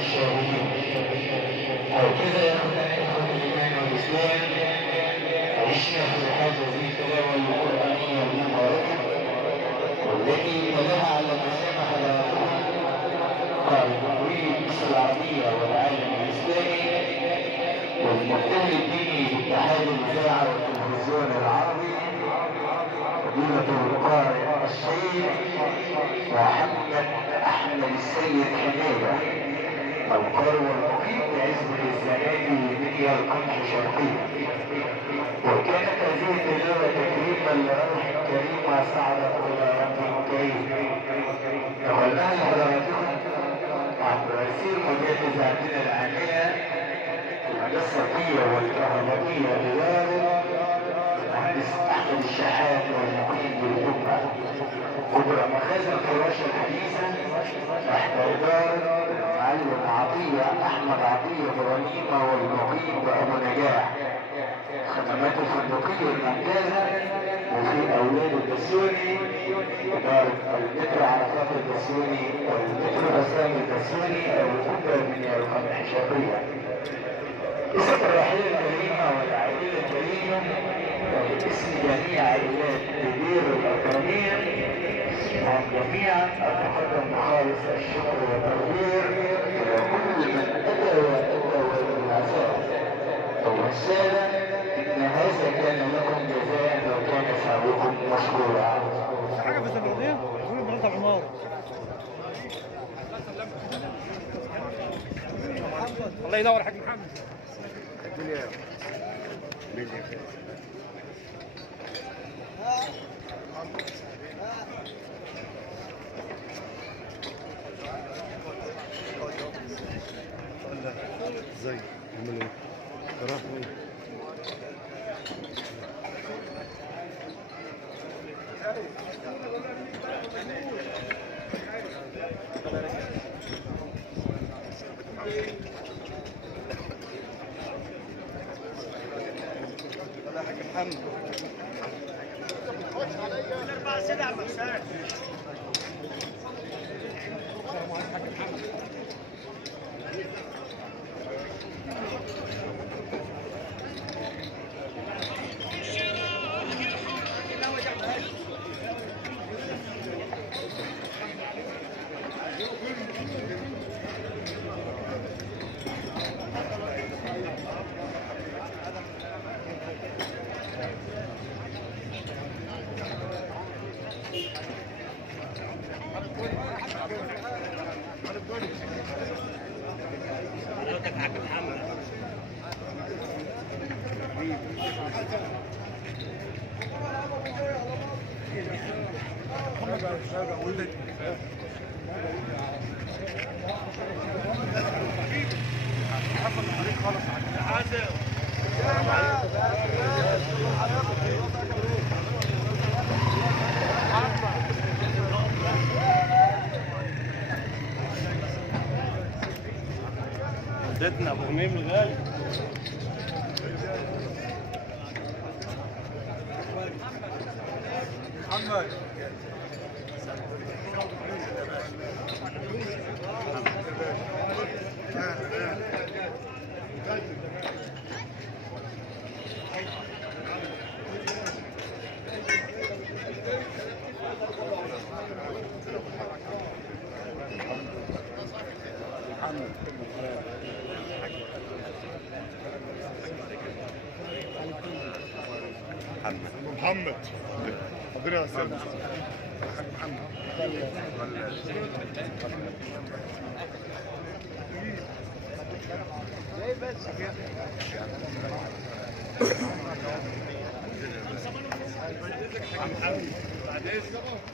الشاهدين. هكذا يا إخوة الإيمان والإسلام عشنا في هذه التلاوة القرآنية المباركة والتي تلاها على مسامح حلقاتها قائد مصر العربية والعالم الإسلامي والمحتل الديني باتحاد الإذاعة والتلفزيون العربي فضيلة القارئ الشيخ محمد أحمد السيد حميدة القارئ والمقيم بعزب الزنادي بديا القمح شرقية. وكانت هذه التلاوة تكريما لروح كريمة صعدت إلى رب كريم. نقلناها لحضراتكم عبر رسيل مجهز عندنا العامية الصفية والكهربائية لوالد المهندس أحمد الشحات والمقيم بالقبة كبرى مخازن الفراشة الحديثة تحت إدارة المعلم عطية أحمد عطية إبراهيم والمقيم بأبو نجاح. خدمات الفندقية الممتازة وفي أولاد الدسوني إدارة المترو عرفات الدسوني والمترو بسام الدسوني أو القبة من القمح شرقية. اسم الرحيل الكريمة والعائلة الكريمة وباسم جميع عائلات بدير الأكرمين هم جميعا أتقدم بخالص الشكر والتقدير إلى كل من أتى والعزاء. والرسالة إن هذا كان لكم جزاء لو كان سعيكم مشكورا. حاجة في السعودية؟ قولوا مرات عمار. الله ينور حاج محمد. الدنيا ازاي عملوا راح وين الله حق محمد الاربع سلع مساء حق محمد حضرتك حاج محمد ودتنا ابو هميم الغالي محمد محمد حضري يا استاذ محمد زي بس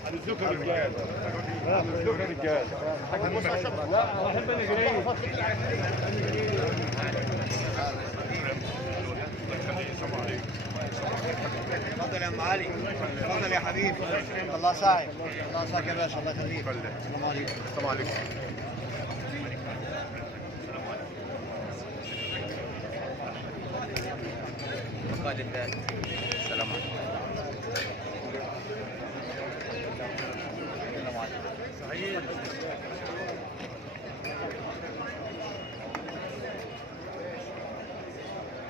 هنزلوك يا رجال هنزلوك يا رجال لا احب انا جري تفضل يا ام علي تفضل يا حبيبي الله يسعدك الله يسعدك يا باشا الله يخليك السلام عليكم السلام عليكم السلام عليكم